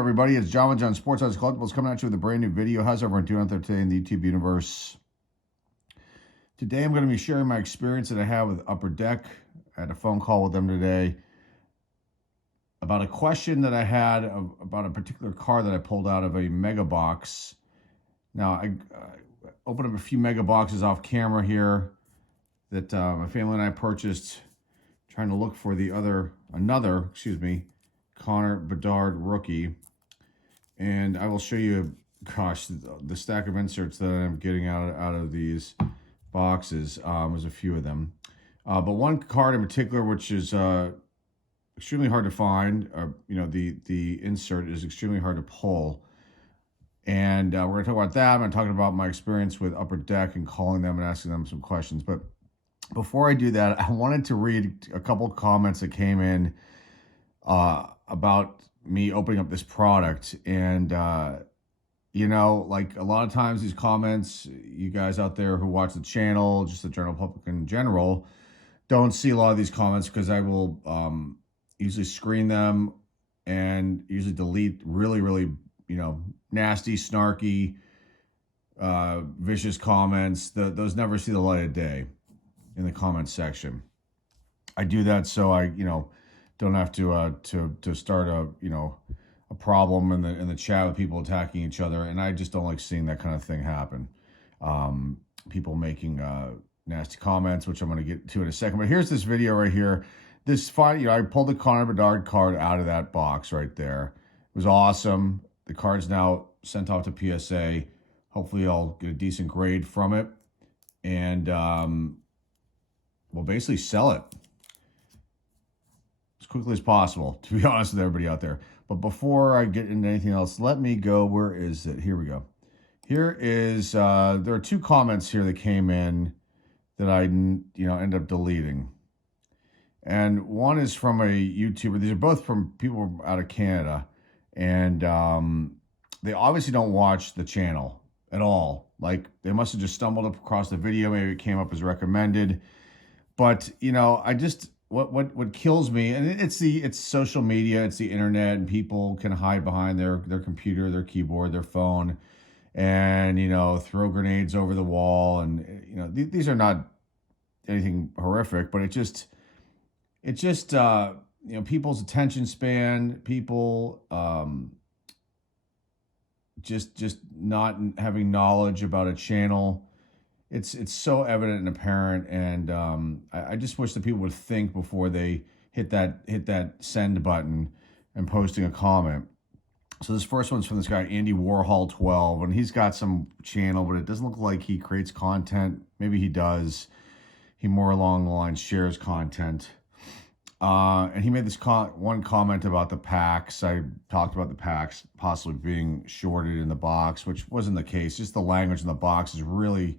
everybody? It's John with John Sports Odds Collectibles coming at you with a brand new video. How's everyone doing out there today in the YouTube universe? Today I'm going to be sharing my experience that I had with Upper Deck. I had a phone call with them today about a question that I had about a particular car that I pulled out of a mega box. Now, I opened up a few mega boxes off camera here that my family and I purchased, trying to look for another Connor Bedard rookie. And I will show you, gosh, the stack of inserts that I'm getting out of these boxes. There's a few of them. But one card in particular, which is extremely hard to find, the insert is extremely hard to pull. And we're going to talk about that. I'm going to talk about my experience with Upper Deck and calling them and asking them some questions. But before I do that, I wanted to read a couple comments that came in about me opening up this product. And, like a lot of times these comments, you guys out there who watch the channel, just the general public in general, don't see a lot of these comments because I will usually screen them and usually delete really, really, nasty, snarky, vicious comments. Those never see the light of day in the comments section. I do that so I, don't have to start a problem in the chat with people attacking each other, and I just don't like seeing that kind of thing happen. People making nasty comments, which I'm going to get to in a second. But here's this video right here. This fight, I pulled the Connor Bedard card out of that box right there. It was awesome. The card's now sent off to PSA. Hopefully I'll get a decent grade from it, and we'll basically sell it as quickly as possible, to be honest with everybody out there. But before I get into anything else, let me go. Where is it? Here we go. Here is, there are two comments here that came in that I, end up deleting. And one is from a YouTuber. These are both from people out of Canada. And they obviously don't watch the channel at all. Like, they must have just stumbled across the video. Maybe it came up as recommended. But, I just... What kills me, and it's social media, it's the internet, and people can hide behind their computer, their keyboard, their phone, and throw grenades over the wall, and these are not anything horrific, but it just people's attention span, people just not having knowledge about a channel. It's so evident and apparent, and I just wish that people would think before they hit that send button and posting a comment. So this first one's from this guy, Andy Warhol 12, and he's got some channel, but it doesn't look like he creates content. Maybe he does. He more along the line shares content. And he made this one comment about the packs. I talked about the packs possibly being shorted in the box, which wasn't the case. Just the language in the box is really...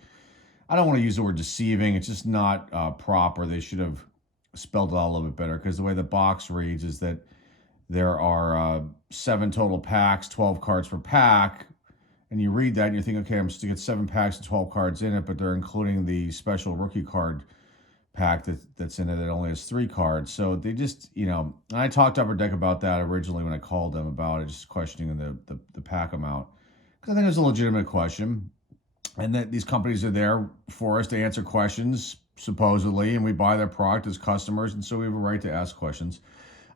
I don't want to use the word deceiving. It's just not proper. They should have spelled it out a little bit better, because the way the box reads is that there are 7 total packs, 12 cards per pack. And you read that and you think, okay, I'm supposed to get 7 packs and 12 cards in it, but they're including the special rookie card pack that's in it that only has 3 cards. So they just, and I talked to Upper Deck about that originally when I called them about it, just questioning the pack amount. Because I think it was a legitimate question. And that these companies are there for us to answer questions, supposedly, and we buy their product as customers, and so we have a right to ask questions.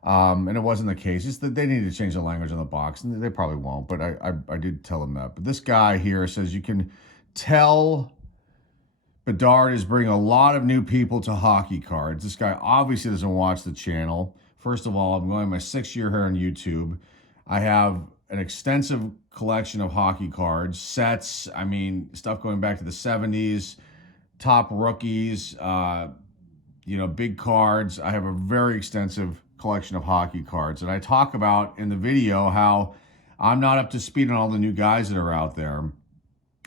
And it wasn't the case. It's that they need to change the language on the box, and they probably won't, but I did tell them that. But this guy here says you can tell Bedard is bringing a lot of new people to hockey cards. This guy obviously doesn't watch the channel. First of all, I'm going my 6th year here on YouTube. I have an extensive collection of hockey cards, sets, stuff going back to the 70s, top rookies, big cards. I have a very extensive collection of hockey cards. And I talk about in the video how I'm not up to speed on all the new guys that are out there.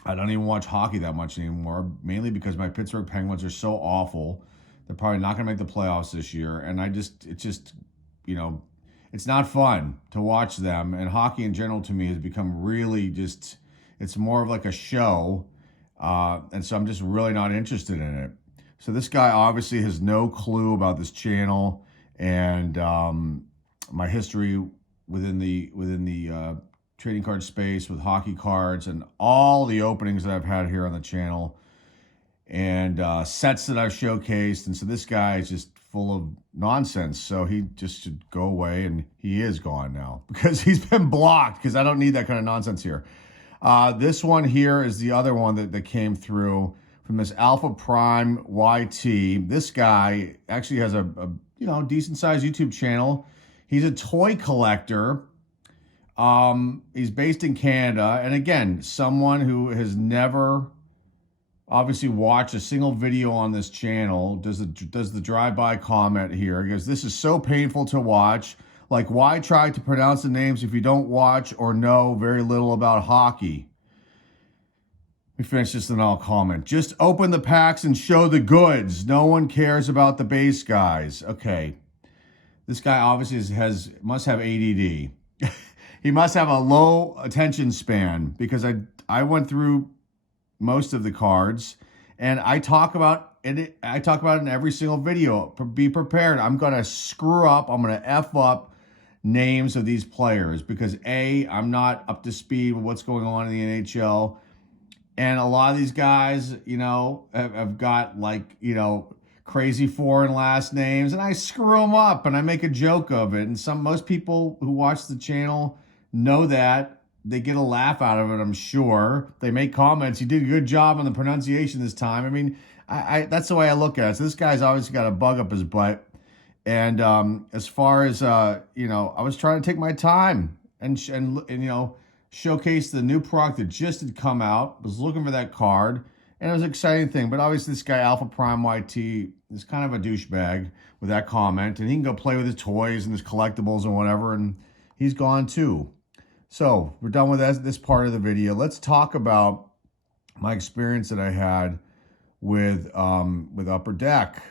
I don't even watch hockey that much anymore, mainly because my Pittsburgh Penguins are so awful. They're probably not going to make the playoffs this year. And it's not fun to watch them, and hockey in general to me has become really it's more of like a show, and so I'm just really not interested in it. So this guy obviously has no clue about this channel and my history within the trading card space with hockey cards and all the openings that I've had here on the channel and sets that I've showcased. And so this guy is just full of nonsense. So he just should go away, and he is gone now because he's been blocked, because I don't need that kind of nonsense here. This one here is the other one that came through from this Alpha Prime YT. This guy actually has a decent sized YouTube channel. He's a toy collector. He's based in Canada. And again, someone who has never obviously watched a single video on this channel does the drive-by comment here. He goes, "This is so painful to watch. Like, why try to pronounce the names if you don't watch or know very little about hockey?" Let me finish this and I'll comment. "Just open the packs and show the goods. No one cares about the base guys." Okay. This guy obviously must have ADD. He must have a low attention span, because I went through most of the cards and I talk about it. I talk about it in every single video. Be prepared. I'm going to screw up. I'm going to F up names of these players because I'm not up to speed with what's going on in the NHL. And a lot of these guys, have got crazy foreign last names, and I screw them up and I make a joke of it. And most people who watch the channel know that. They get a laugh out of it, I'm sure. They make comments. "You did a good job on the pronunciation this time." I mean, that's the way I look at it. So this guy's obviously got a bug up his butt. And as far as, I was trying to take my time and showcase the new product that just had come out. Was looking for that card, and it was an exciting thing. But obviously this guy, Alpha Prime YT, is kind of a douchebag with that comment. And he can go play with his toys and his collectibles and whatever, and he's gone too. So we're done with this part of the video. Let's talk about my experience that I had with Upper Deck.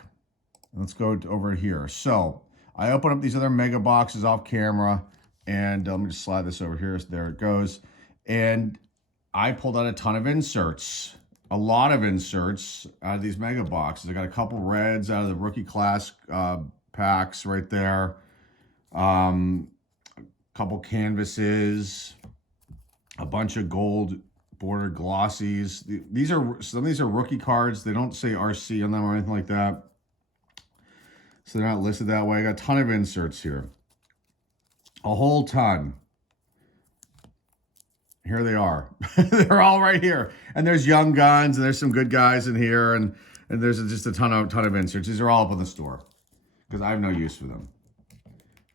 Let's go over here. So I open up these other mega boxes off camera, and let me just slide this over here. So there it goes. And I pulled out a ton of inserts, a lot of inserts out of these mega boxes. I got a couple reds out of the rookie class packs right there. Couple canvases, a bunch of gold border glossies. Some of these are rookie cards. They don't say RC on them or anything like that, so they're not listed that way. I got a ton of inserts here, a whole ton. Here they are. They're all right here, and there's Young Guns, and there's some good guys in here, and there's just a ton of inserts. These are all up in the store because I have no use for them.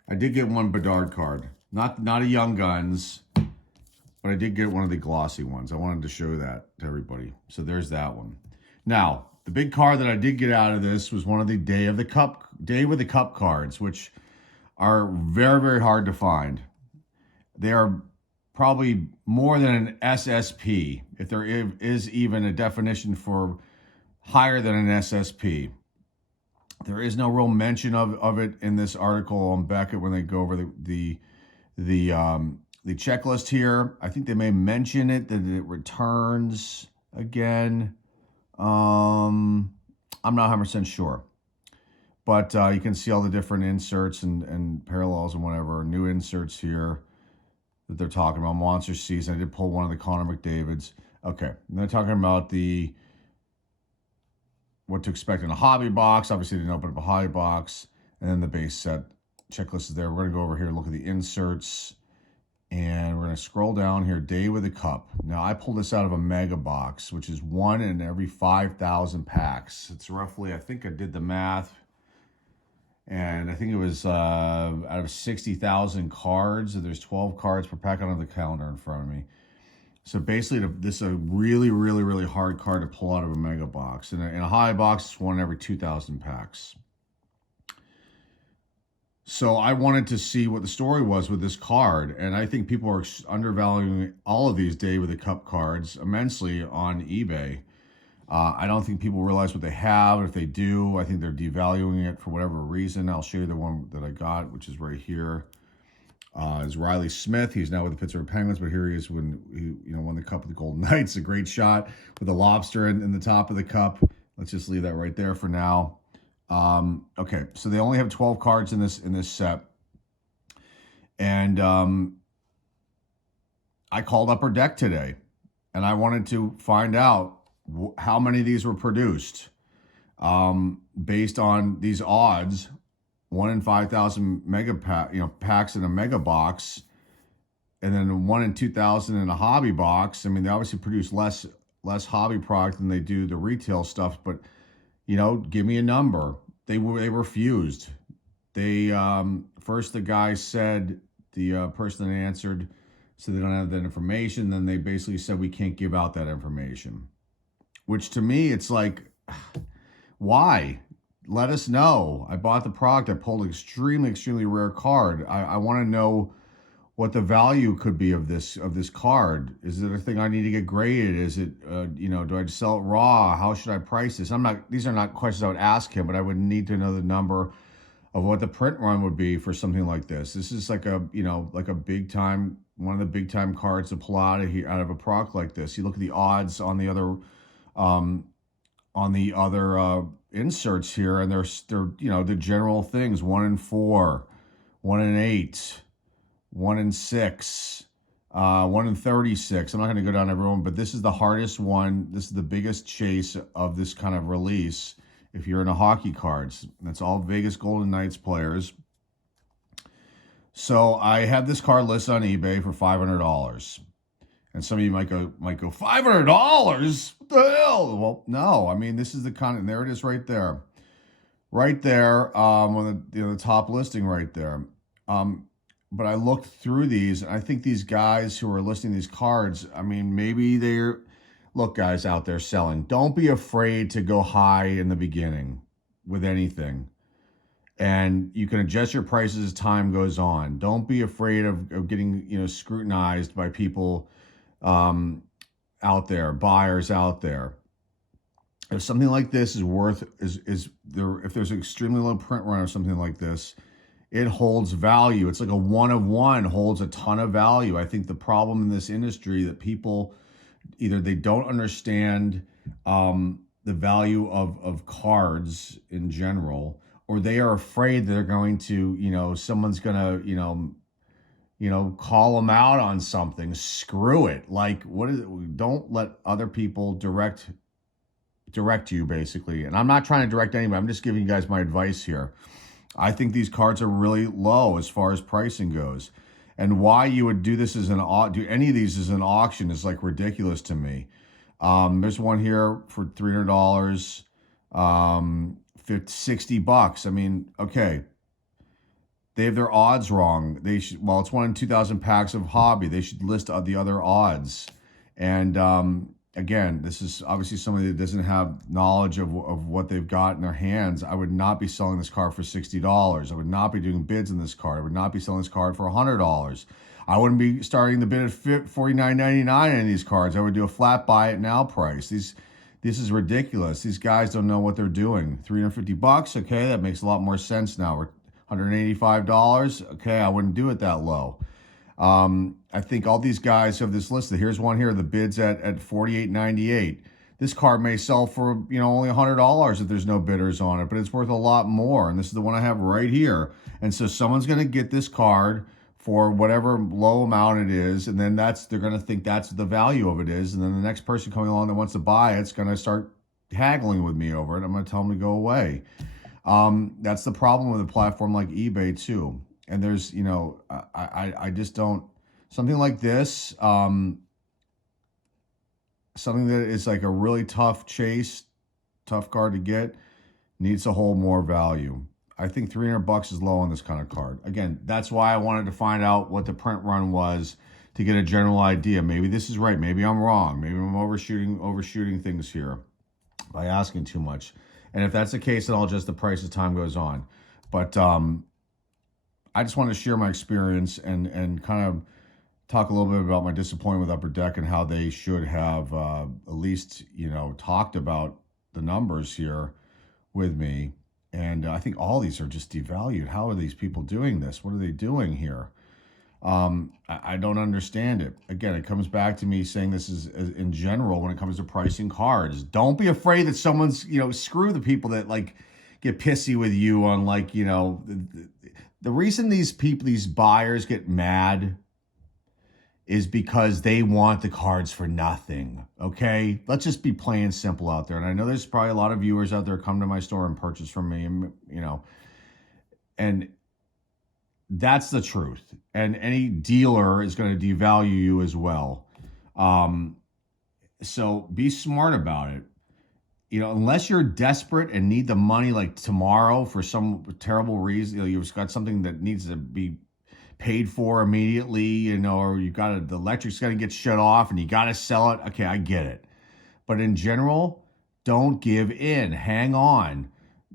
I did get one Bedard card. Not a Young Guns, but I did get one of the glossy ones. I wanted to show that to everybody. So there's that one. Now, the big card that I did get out of this was one of the Day with the Cup cards, which are very, very hard to find. They are probably more than an SSP, if there is even a definition for higher than an SSP. There is no real mention of it in this article on Beckett when they go over the checklist here. I think they may mention it, that it returns again. I'm not 100% sure. But you can see all the different inserts and parallels and whatever. New inserts here that they're talking about. Monster Season. I did pull one of the Connor McDavids. Okay. And they're talking about what to expect in a hobby box. Obviously, they didn't open up a hobby box. And then the base set checklist is there. We're going to go over here and look at the inserts. And we're going to scroll down here. Day with a Cup. Now, I pulled this out of a mega box, which is 1 in every 5,000 packs. It's roughly, I think I did the math, and I think it was out of 60,000 cards. There's 12 cards per pack. I don't have the calendar in front of me. So basically, this is a really, really, really hard card to pull out of a mega box. In a high box, it's 1 every 2,000 packs. So I wanted to see what the story was with this card, and I think people are undervaluing all of these Day with a Cup cards immensely on eBay. I don't think people realize what they have. If they do, I think they're devaluing it for whatever reason. I'll show you the one that I got, which is right here. Is Riley Smith. He's now with the Pittsburgh Penguins, but here he is when he won the Cup with the Golden Knights. A great shot with a lobster in the top of the cup. Let's just leave that right there for now. Okay, so they only have 12 cards in this set. And I called Upper Deck today, and I wanted to find out how many of these were produced based on these odds. 1 in 5,000 packs in a mega box, and then 1 in 2,000 in a hobby box. I mean, they obviously produce less hobby product than they do the retail stuff, but give me a number. They refused. They first, the guy said, the person that answered said they don't have that information. Then they basically said we can't give out that information, which to me, it's like, why? Let us know. I bought the product. I pulled an extremely rare card. I want to know what the value could be of this card. Is it a thing I need to get graded? Is it do I just sell it raw? How should I price this? These are not questions I would ask him, but I would need to know the number of what the print run would be for something like this. This is like a big time, one of the big time cards to pull out of a product like this. You look at the odds on the other inserts here, and they're the general things: 1 in 4, 1 in 8, 1 in 6, 1 in 36. I'm not going to go down everyone, but this is the hardest one. This is the biggest chase of this kind of release. If you're into hockey cards, that's all Vegas Golden Knights players. So I have this card listed on eBay for $500. And some of you might go, $500? What the hell? Well, no. I mean, this is the kind of, there it is right there. Right there, on the top listing right there. But I looked through these, and I think these guys who are listing these cards, I mean, maybe look, guys out there selling, don't be afraid to go high in the beginning with anything. And you can adjust your prices as time goes on. Don't be afraid of getting, scrutinized by people out there, buyers out there. If something like this if there's an extremely low print run or something like this, it holds value. It's like a 1 of 1 holds a ton of value. I think the problem in this industry that people either they don't understand the value of cards in general, or they are afraid they're going to, someone's going to, call them out on something. Screw it. Like, don't let other people direct you, basically. And I'm not trying to direct anybody. I'm just giving you guys my advice here. I think these cards are really low as far as pricing goes. And why you would do this do any of these as an auction is like ridiculous to me. There's one here for $300, $60. I mean, okay. They have their odds wrong. It's 1 in 2,000 packs of hobby. They should list the other odds. And again, this is obviously somebody that doesn't have knowledge of what they've got in their hands. I would not be selling this card for $60. I would not be doing bids on this card. I would not be selling this card for $100. I wouldn't be starting the bid at $49.99 in these cards. I would do a flat buy it now price. This is ridiculous. These guys don't know what they're doing. $350, okay, that makes a lot more sense now. We're $185, okay, I wouldn't do it that low. I think all these guys have this listed. Here's one here. The bid's at $48.98. This card may sell for only $100 if there's no bidders on it, but it's worth a lot more. And this is the one I have right here. And so someone's going to get this card for whatever low amount it is, and then they're going to think that's the value of it is. And then the next person coming along that wants to buy it's going to start haggling with me over it. I'm going to tell them to go away. That's the problem with a platform like eBay too. And there's, I just don't, something like this, something that is like a really tough card to get, needs to hold more value. I think $300 is low on this kind of card. Again, that's why I wanted to find out what the print run was to get a general idea. Maybe this is right. Maybe I'm wrong. Maybe I'm overshooting things here by asking too much. And if that's the case, then I'll adjust the price as time goes on. But I just want to share my experience and kind of talk a little bit about my disappointment with Upper Deck and how they should have at least, talked about the numbers here with me. And I think all these are just devalued. How are these people doing this? What are they doing here? I don't understand it. Again, it comes back to me saying this is in general when it comes to pricing cards. Don't be afraid that someone's, screw the people that like get pissy with you on The reason these people, these buyers get mad is because they want the cards for nothing, okay? Let's just be plain and simple out there. And I know there's probably a lot of viewers out there come to my store and purchase from me, and, you know, and that's the truth. And any dealer is going to devalue you as well. So be smart about it. You know, unless you're desperate and need the money like tomorrow for some terrible reason, you know, you've got something that needs to be paid for immediately, you know, or you got the electric's got to get shut off and you got to sell it. Okay, I get it. But in general, don't give in. Hang on.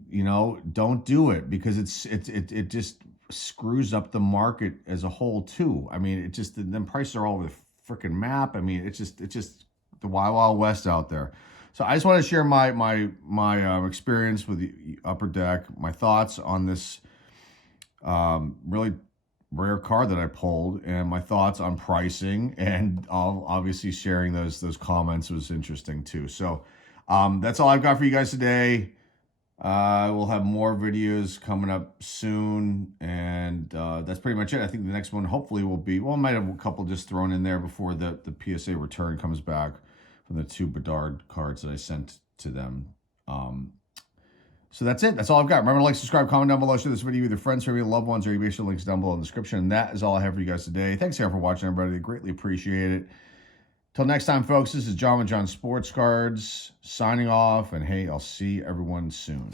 You know, don't do it, because it just screws up the market as a whole too. I mean, it just, then prices are all over the freaking map. I mean, it's just the wild, wild west out there. So I just want to share my experience with the Upper Deck, my thoughts on this really rare card that I pulled, and my thoughts on pricing, and obviously sharing those comments was interesting too. So that's all I've got for you guys today. We'll have more videos coming up soon, and that's pretty much it. I think the next one hopefully will be, well, I might have a couple just thrown in there before the PSA return comes back from the 2 Bedard cards that I sent to them. So that's it. That's all I've got. Remember to like, subscribe, comment down below, share this video with your friends, family, loved ones, or eBay share links down below in the description. And that is all I have for you guys today. Thanks again for watching, everybody. I greatly appreciate it. Till next time, folks, this is John with John Sports Cards signing off. And hey, I'll see everyone soon.